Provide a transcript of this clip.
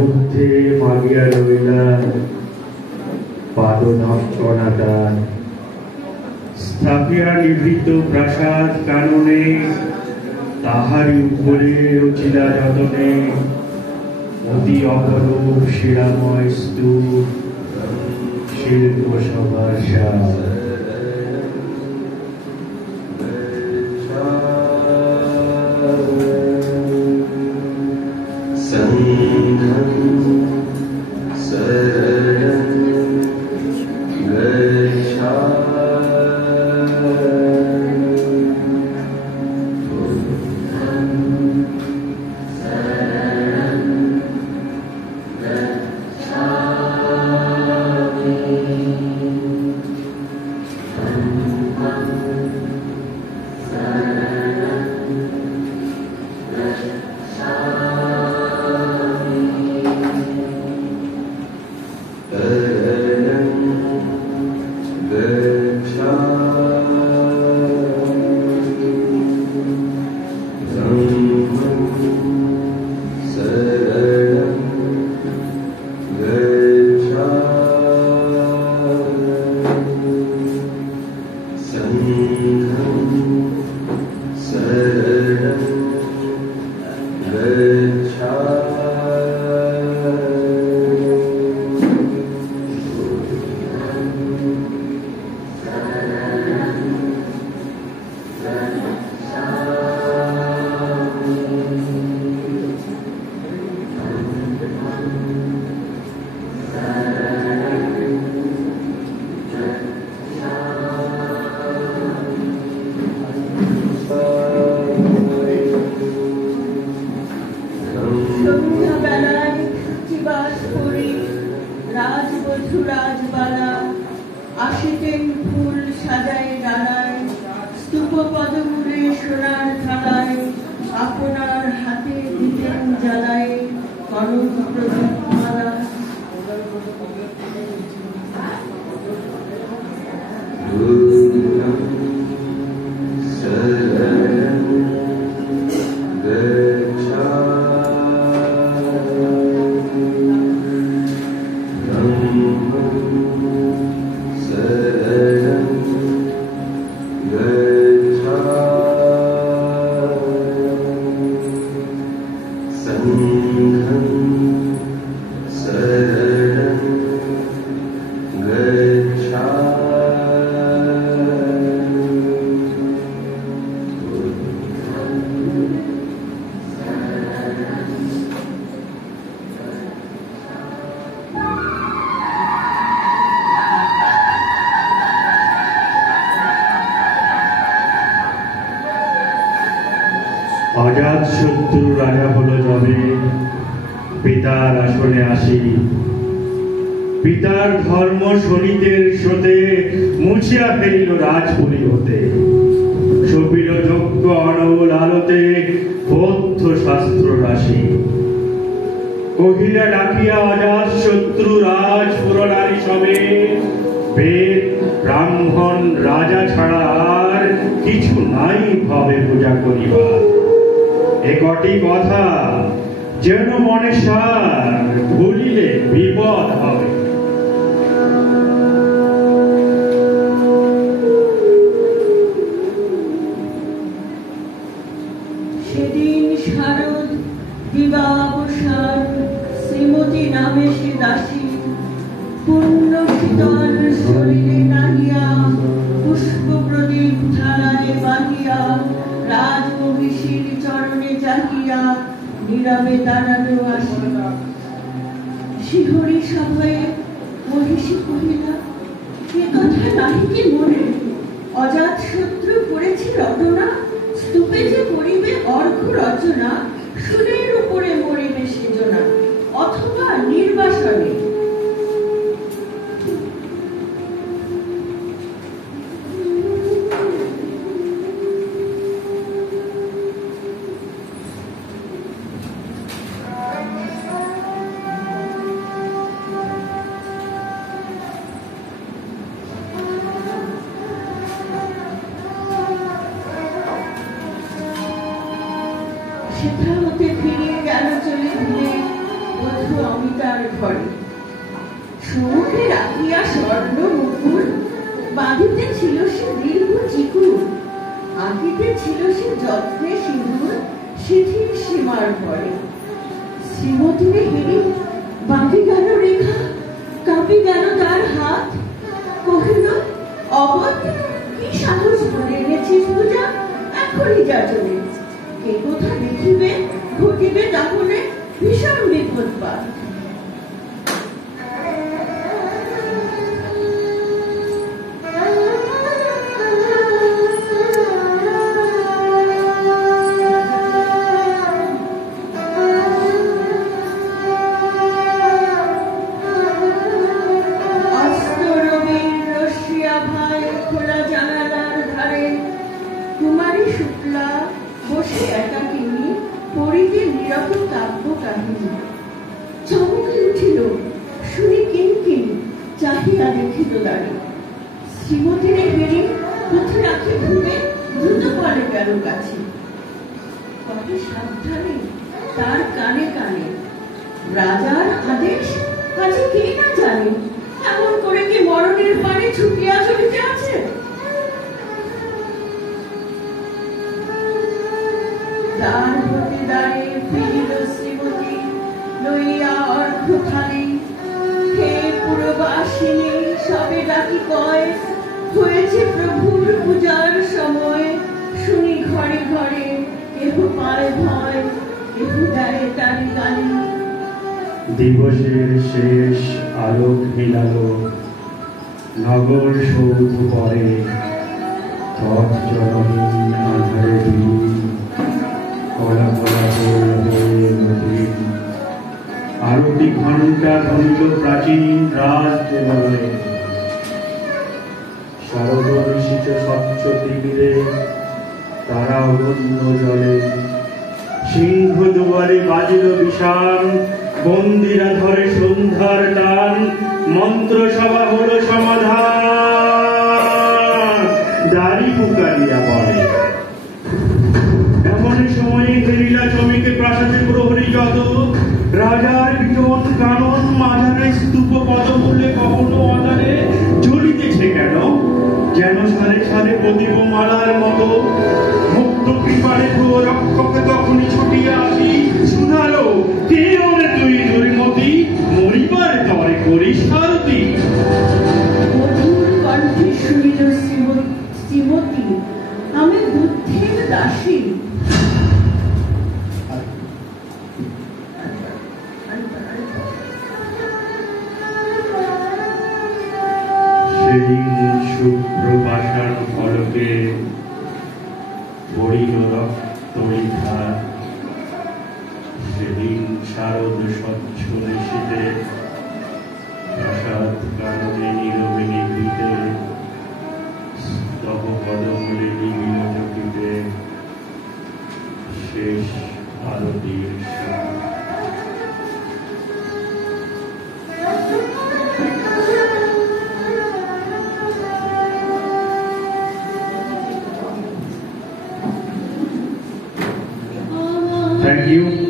বুদ্ধে মাগিয়া রইলা পাদনকনাদান স্থাপিয়া নিভৃত প্রাসাদ কাননে তাহারি উপরে রচিলা যতনে অতি অপরূপ শিলাময় স্তূপ শিল্প সভার সাজ অজাতশত্রু রাজা হলো যবে পিতার আসনে আসি পিতার ধর্ম শনিতের স্রোতে মুছিয়া ফেলিল রাজপুরী হতে সপিল যজ্ঞ অনল আলোতে বৌদ্ধ শাস্ত্র রাশি কহিলা ডাকিয়া অজাতশত্রু রাজপুরনারী সবে বেদ ব্রাহ্মণ রাজা ছাড়া আর কিছু নাই ভাবে পূজা করিবার এ কটি কথা যেন মনে সার ভুলিলে বিপদ হবে সেদিন শারদ দিবাবসান শ্রীমতী নামে সে দাসী পূর্ণ শীতল শরীরে নাহিয়া পুষ্প প্রদীপ থালায় বাহিয়া রাজমহিষীর চরণে চাহিয়া নীরবে দাঁড়ানো আসি শিহরি সভয়ে মহিষী কহিলা এ কথা নাহি কি মনে অজাতশত্রু করেছি রটনা স্তূপে যে করিবে অর্ঘ্য রচনা সুরের উপরে মরিবে সেজনা অথবা নির্বাসনে সেথা হতে ফিরে গেল চলে ধীরে বধূ অমিতার ঘরে। সমুখে রাখিয়া স্বর্ণ মুকুর, বাঁধিতে ছিল সে দীর্ঘ চিকুর, আঁকিতে ছিল সে যত্নে সিঁদুর শিথিল সীমার ঘরে। শ্রীমতীরে হেরে বাঁকি গেল রেখা, কাঁপি গেল তার হাত, কহিল অবধ কি সাহস ধরে এনেছিস পূজা, এখনই যাচনে। কে কোথা দেখিবে, ঘটিবে তাহলে ভীষণ বিপদপাত। বসে একাকিনী পড়িতে নীরব কাব্য কাহিনী। চমকে উঠিল শুনি কিনকিনি, চাহিয়া দেখিল দাঁড়ি। শ্রীমতীরে হেরি পথে রাখি ঘুমে দ্রুত বলে গেল কাছে। কত সাবধানে তার কানে কানে, রাজার আদেশ কাজে কে না জানে, এমন করে কি মরণের পানে ছুটিয়া চলিতে আছে। দ্বার হতে দ্বারে ফিরিল শ্রীমতী, লইয়া অর্ঘ থালি। হে পুরবাসিনী সবে ডাকি কয়, হয়েছে প্রভুর পূজার সময়। শুনি ঘরে ঘরে কেহ পায় ভয়, কেহ দেয় তারি গালি। দিবসের শেষ আলোক হিলালো, নগর সৌধ পরে তৎ জনহীন আধারে দিন। কলা কলা হয়ে নদী আরতি ঘণ্টা ধরিল প্রাচীন রাজদেবালয়ে। শারদনিশিত স্বচ্ছ তিমিরে তারা অরণ্য জলে। সিংহ দুয়ারে বাজিল বিষাণ, বন্দিরা ধরে সন্ধ্যার টান। মন্ত্রসভা হলো সমাধান, দাড়ি পুকারিয়া বলে। এমন সময়ে ফেরিলা চমিকে প্রাসাদে প্রহরী যত। রাজার বিজন কানন মাঝারে স্তূপ পদমূলে কখনো অদারে জ্বলিতেছে কেন, যেন সারে সারে প্রদীপ মালার মতো। মুক্ত কৃপারে রক্ষকে তখনই ছুটিয়া আসি। শুধালো কে ওরে তুই দুর্মতি, মরিবার তরে করিস সারতি। মধুর কণ্ঠে শুনিল শ্রীমতী, আমি বুদ্ধির দাসী। সেদিন শুভ্র পাষাণ ফলকে পড়িল রক্ত রেখা। সেদিন শারদ স্বচ্ছ নিশীতে প্রাসাদ কাননে নীরবে নিভৃতে। তব পদমূলে নিবিল চকিতে শেষ আরতির সাথ। Thank you.